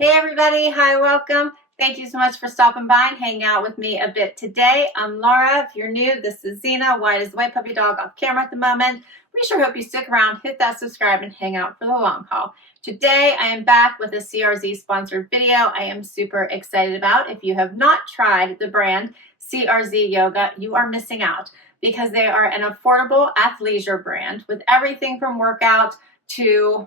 Hey everybody, hi, welcome. Thank you so much for stopping by and hanging out with me a bit today. I'm Laura. If you're new, this is Zena. White is the white puppy dog off camera at the moment. We sure hope you stick around, hit that subscribe, and hang out for the long haul. Today, I am back with a CRZ sponsored video I am super excited about. If you have not tried the brand CRZ Yoga, you are missing out because they are an affordable athleisure brand with everything from workout to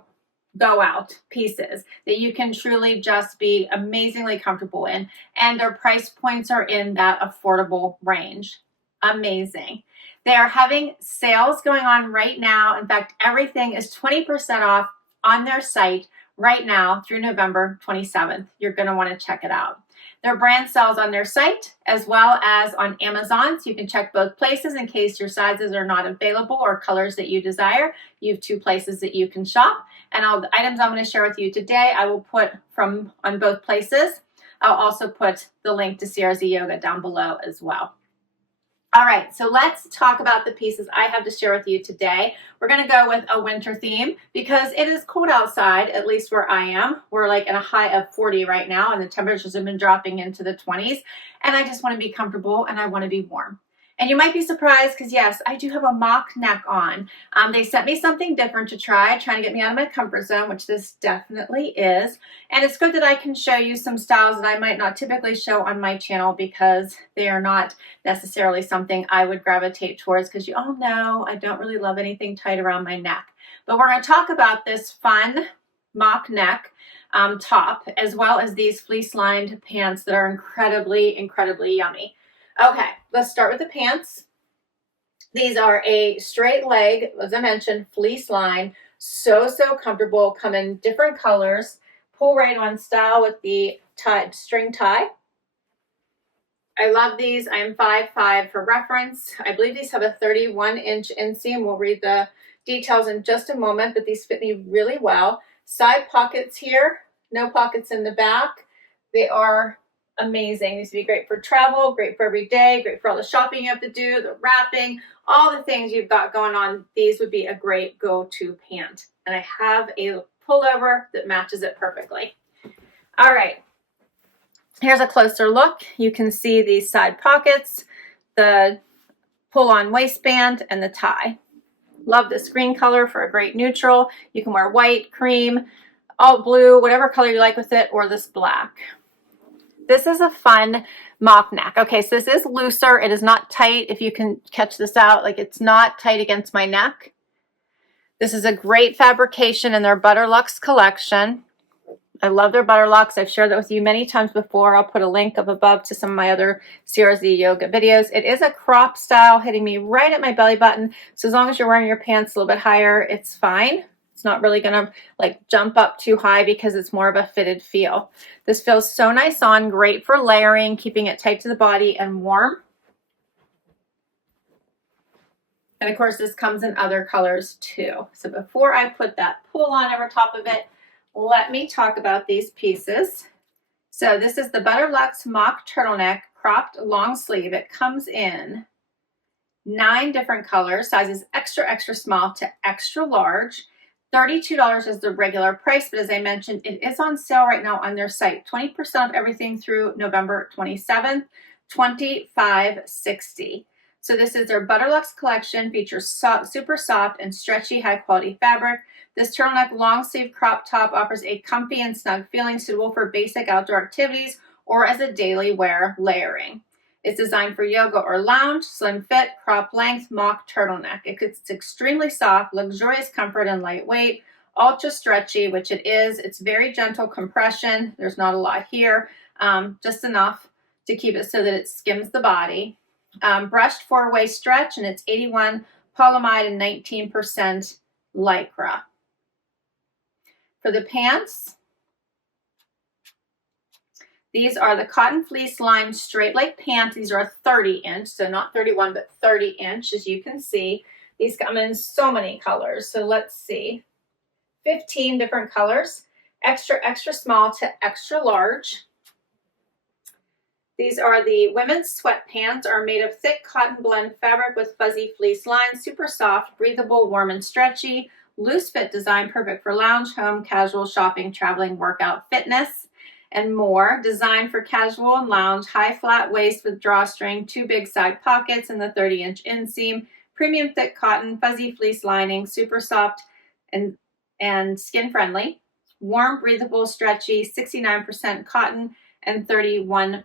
go out pieces that you can truly just be amazingly comfortable in, and their price points are in that affordable range. Amazing. They are having sales going on right now. In fact, everything is 20% off on their site right now through November 27th. You're going to want to check it out. Their brand sells on their site as well as on Amazon, so you can check both places in case your sizes are not available or colors that you desire. You have two places that you can shop, and all the items I'm going to share with you today I will put on both places. I'll also put the link to CRZ Yoga down below as well. All right, so let's talk about the pieces I have to share with you today. We're going to go with a winter theme because it is cold outside, at least where I am. We're like in a high of 40 right now, and the temperatures have been dropping into the 20s. And I just want to be comfortable and I want to be warm. And you might be surprised because yes, I do have a mock neck on. They sent me something different to trying to get me out of my comfort zone, which this definitely is. And it's good that I can show you some styles that I might not typically show on my channel because they are not necessarily something I would gravitate towards, because you all know I don't really love anything tight around my neck. But we're going to talk about this fun mock neck top, as well as these fleece lined pants that are incredibly, incredibly yummy. Okay, let's start with the pants. These are a straight leg, as I mentioned, fleece line. So comfortable, come in different colors. Pull right on style with the string tie. I love these. I am 5'5" for reference. I believe these have a 31-inch inseam. We'll read the details in just a moment, but these fit me really well. Side pockets here, no pockets in the back. They are amazing. These would be great for travel, great for every day, great for all the shopping you have to do, the wrapping, all the things you've got going on. These would be a great go-to pant. And I have a pullover that matches it perfectly. All right. Here's a closer look. You can see these side pockets, the pull-on waistband, and the tie. Love this green color for a great neutral. You can wear white, cream, alt blue, whatever color you like with it, or this black. This is a fun mock neck. Okay, so this is looser. It is not tight, if you can catch this out. Like, it's not tight against my neck. This is a great fabrication in their Butterluxe collection. I love their Butterluxe. I've shared that with you many times before. I'll put a link up above to some of my other CRZ Yoga videos. It is a crop style, hitting me right at my belly button. So as long as you're wearing your pants a little bit higher, it's fine. It's not really gonna like jump up too high because it's more of a fitted feel. This feels so nice on, great for layering, keeping it tight to the body and warm. And of course, this comes in other colors too. So before I put that pull on over top of it, let me talk about these pieces. So this is the Butterluxe mock turtleneck cropped long sleeve. It comes in 9 different colors, sizes extra small to extra large. $32 is the regular price, but as I mentioned, it is on sale right now on their site. 20% off everything through November 27th, $25.60. So this is their Butterluxe collection, features super soft and stretchy high quality fabric. This turtleneck long sleeve crop top offers a comfy and snug feeling suitable for basic outdoor activities or as a daily wear layering. It's designed for yoga or lounge, slim fit, crop length, mock turtleneck. It's extremely soft, luxurious comfort, and lightweight, ultra stretchy, which it is. It's very gentle compression. There's not a lot here, just enough to keep it so that it skims the body. Brushed 4-way stretch, and it's 81 polyamide and 19% lycra. For the pants, these are the cotton fleece lined straight leg pants. These are a 30-inch, so not 31, but 30-inch, as you can see. These come in so many colors. So let's see, 15 different colors, extra small to extra large. These are the women's sweatpants, are made of thick cotton blend fabric with fuzzy fleece lines, super soft, breathable, warm, and stretchy. Loose fit design, perfect for lounge, home, casual, shopping, traveling, workout, fitness. and more. Designed for casual and lounge, high flat waist with drawstring, 2 big side pockets, and the 30-inch inseam. Premium thick cotton, fuzzy fleece lining, super soft and skin friendly. Warm, breathable, stretchy, 69% cotton and 31%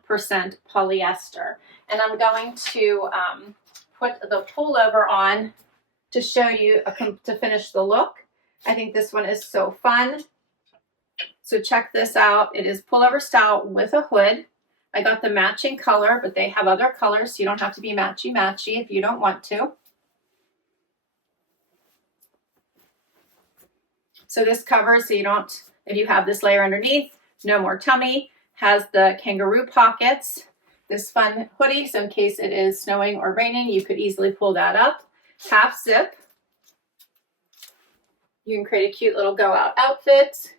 polyester. And I'm going to put the pullover on to show you, to finish the look. I think this one is so fun. So check this out. It is pullover style with a hood. I got the matching color, but they have other colors, so you don't have to be matchy-matchy if you don't want to. So this covers, so you don't, if you have this layer underneath, no more tummy. Has the kangaroo pockets. This fun hoodie, so in case it is snowing or raining, you could easily pull that up. Half zip. You can create a cute little go out outfit.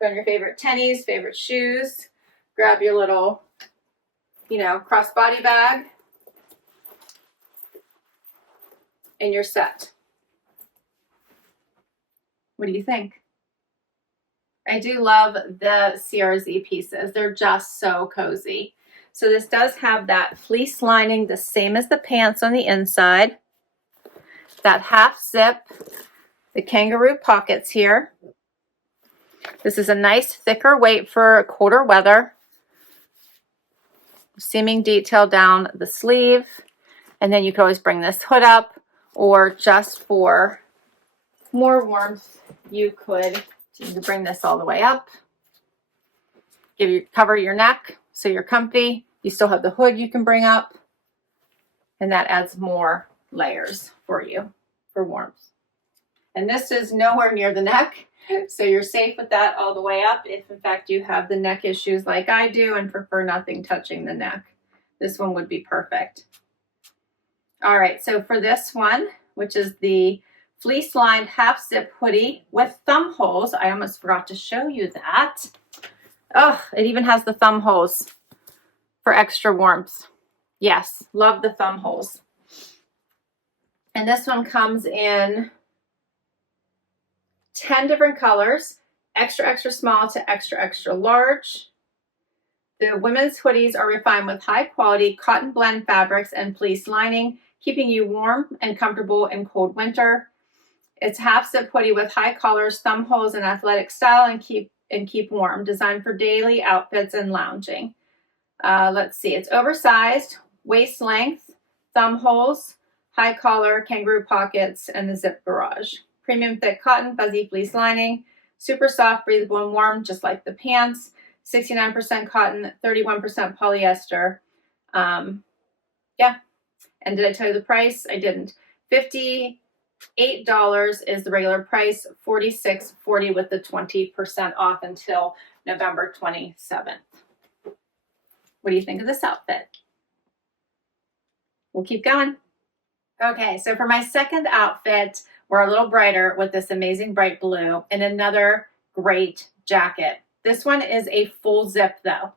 Put on your favorite tennies, favorite shoes. Grab your little, crossbody bag. And you're set. What do you think? I do love the CRZ pieces. They're just so cozy. So this does have that fleece lining, the same as the pants on the inside. That half zip, the kangaroo pockets here. This is a nice thicker weight for colder weather. Seaming detail down the sleeve. And then you can always bring this hood up, or just for more warmth, you could bring this all the way up. Cover your neck so you're comfy. You still have the hood you can bring up, and that adds more layers for you for warmth. And this is nowhere near the neck, so you're safe with that all the way up. If in fact you have the neck issues like I do and prefer nothing touching the neck, this one would be perfect. All right, so for this one, which is the fleece lined half zip hoodie with thumb holes, I almost forgot to show you that. Oh, it even has the thumb holes for extra warmth. Yes, love the thumb holes. And this one comes in 10 different colors, extra, extra small to extra, extra large. The women's hoodies are refined with high quality cotton blend fabrics and fleece lining, keeping you warm and comfortable in cold winter. It's half zip hoodie with high collars, thumb holes, and athletic style, and keep warm. Designed for daily outfits and lounging. Let's see. It's oversized, waist length, thumb holes, high collar, kangaroo pockets, and the zip garage. Premium thick cotton, fuzzy fleece lining, super soft, breathable, and warm, just like the pants. 69% cotton, 31% polyester. Yeah. And did I tell you the price? I didn't. $58 is the regular price, $46.40 with the 20% off until November 27th. What do you think of this outfit? We'll keep going. Okay, so for my second outfit, we're a little brighter with this amazing bright blue and another great jacket. This one is a full zip though.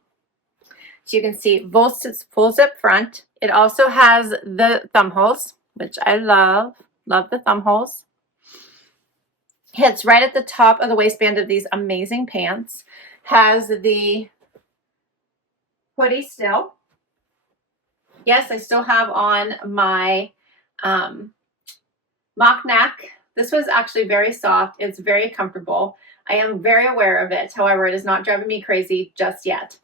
So you can see full zip front. It also has the thumb holes, which I love. Love the thumb holes. Hits right at the top of the waistband of these amazing pants. Has the hoodie still. Yes, I still have on my mock neck. This was actually very soft. It's very comfortable. I am very aware of it. However, it is not driving me crazy just yet.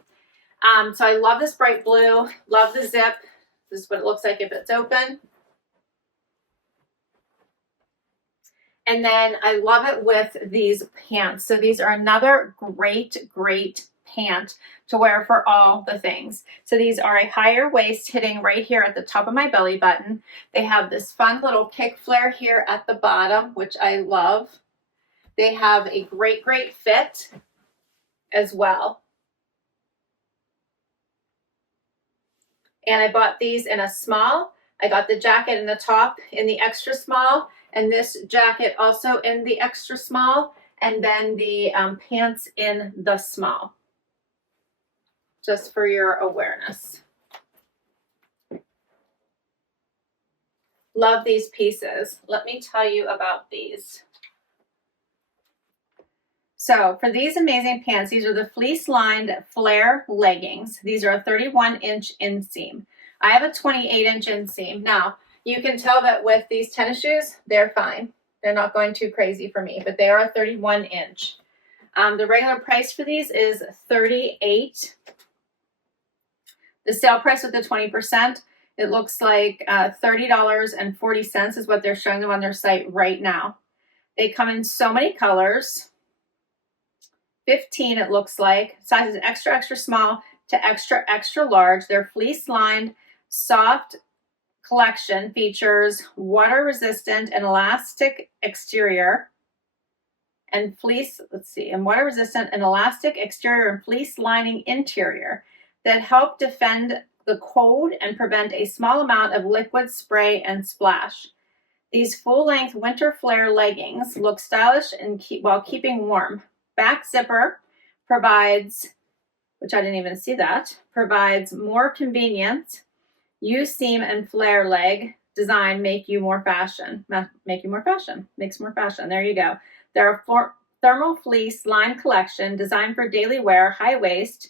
So I love this bright blue. Love the zip. This is what it looks like if it's open. And then I love it with these pants. So these are another great, great pant to wear for all the things. So these are a higher waist hitting right here at the top of my belly button. They have this fun little kick flare here at the bottom, which I love. They have a great, great fit as well. And I bought these in a small. I got the jacket and the top in the extra small, and this jacket also in the extra small, and then the pants in the small. Just for your awareness. Love these pieces. Let me tell you about these. So for these amazing pants, these are the fleece lined flare leggings. These are a 31-inch inseam. I have a 28-inch inseam. Now, you can tell that with these tennis shoes, they're fine. They're not going too crazy for me, but they are a 31-inch. The regular price for these is $38. The sale price with the 20%, it looks like $30.40 is what they're showing them on their site right now. They come in so many colors. 15 it looks like. Sizes extra, extra small to extra, extra large. They're fleece lined, soft collection, features water resistant and elastic exterior and fleece, and water resistant and elastic exterior and fleece lining interior that help defend the cold and prevent a small amount of liquid spray and splash. These full-length winter flare leggings look stylish and while keeping warm. Back zipper provides, which I didn't even see that, provides more convenience. U seam and flare leg design make you more fashion. Makes more fashion. There you go. They're a thermal fleece line collection designed for daily wear, high waist,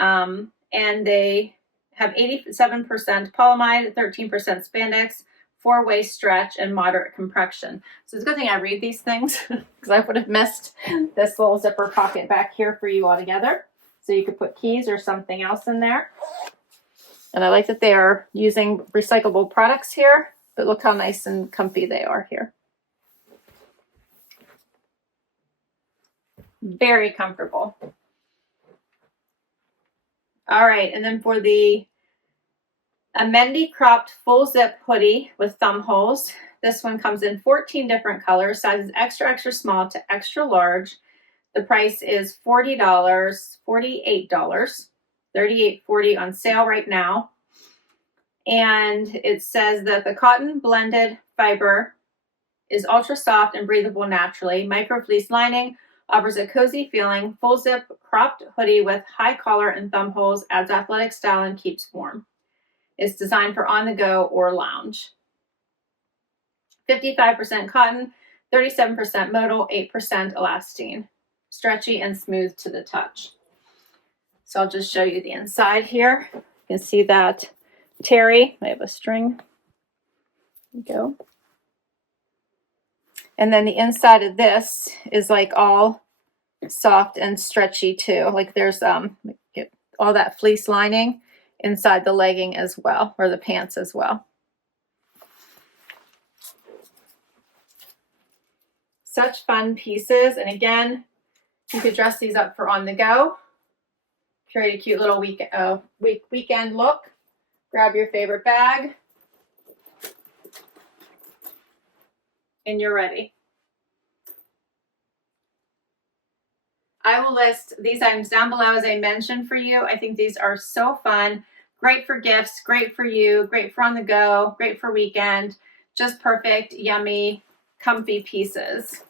and they have 87% polyamide, 13% spandex, 4-way stretch, and moderate compression. So it's a good thing I read these things because I would have missed this little zipper pocket back here for you all together. So you could put keys or something else in there. And I like that they are using recyclable products here, but look how nice and comfy they are here. Very comfortable. All right, and then for the Amenity cropped full zip hoodie with thumb holes. This one comes in 14 different colors, sizes extra, extra small to extra large. The price is $48, $38.40 on sale right now. And it says that the cotton blended fiber is ultra soft and breathable naturally. Micro fleece lining offers a cozy feeling. Full zip cropped hoodie with high collar and thumb holes adds athletic style and keeps warm. It's designed for on the go or lounge. 55% cotton, 37% modal, 8% elastane. Stretchy and smooth to the touch. So I'll just show you the inside here. You can see that terry. I have a string. There you go. And then the inside of this is like all soft and stretchy too. Like there's get all that fleece lining inside the legging as well, or the pants as well. Such fun pieces. And again, you could dress these up for on the go. Create a cute little weekend look. Grab your favorite bag. And you're ready. I will list these items down below as I mentioned for you. I think these are so fun. Great for gifts, great for you, great for on the go, great for weekend. Just perfect, yummy, comfy pieces.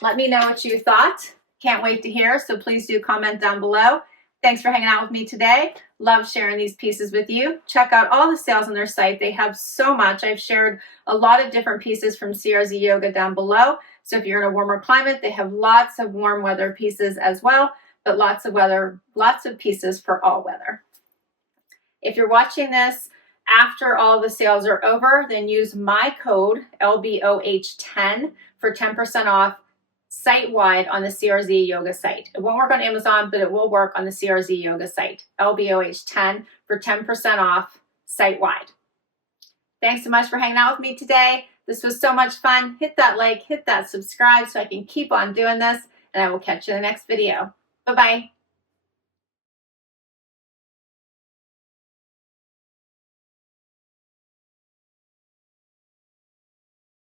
Let me know what you thought. Can't wait to hear, so please do comment down below. Thanks for hanging out with me today. Love sharing these pieces with you. Check out all the sales on their site. They have so much. I've shared a lot of different pieces from CRZ Yoga down below. So if you're in a warmer climate, they have lots of warm weather pieces as well, but lots of pieces for all weather. If you're watching this after all the sales are over, then use my code LBOH10 for 10% off site-wide on the CRZ Yoga site. It won't work on Amazon, but it will work on the CRZ Yoga site. LBOH10 for 10% off site-wide. Thanks so much for hanging out with me today. This was so much fun. Hit that like, hit that subscribe so I can keep on doing this, and I will catch you in the next video. Bye-bye.